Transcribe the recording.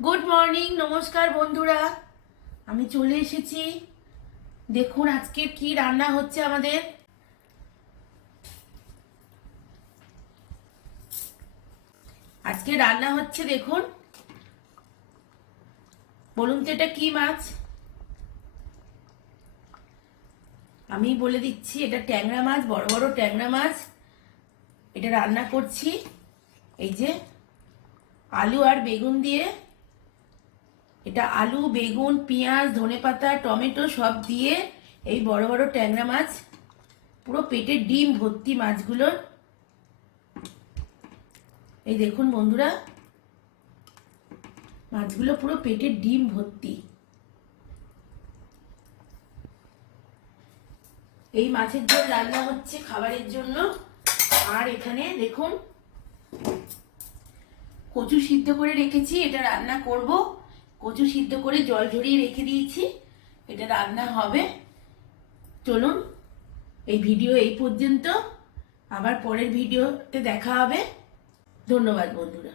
Good morning, নমস্কার বন্ধুরা। আমি চলে এসেছি। দেখুন আজকে কি রান্না হচ্ছে আমাদের। আজকে রান্না হচ্ছে, দেখুন। বলুন তো এটা কি মাছ? আমি বলে দিচ্ছি, এটা ট্যাংরা মাছ, বড় বড় ট্যাংরা মাছ। এটা রান্না করছি এই যে আলু আর বেগুন দিয়ে। এটা আলু, বেগুন, পেঁয়াজ, ধনেপাতা, টমেটো সব দিয়ে এই বড় বড় ট্যাংরা মাছ, পুরো পেটে ডিম ভর্তি মাছগুলোর। এই দেখুন বন্ধুরা, মাছগুলো পুরো পেটে ডিম ভর্তি। এই মাছের ঝোল রান্না হচ্ছে খাবারের জন্য। আর এখানে দেখুন কচু সিদ্ধ করে রেখেছি, এটা রান্না করব। কচু সিদ্ধ করে জল ঝরিয়ে রেখে দিয়েছি, এটা রান্না হবে। চলুন, এই ভিডিও এই পর্যন্ত। আবার পরের ভিডিওতে দেখা হবে। ধন্যবাদ বন্ধুরা।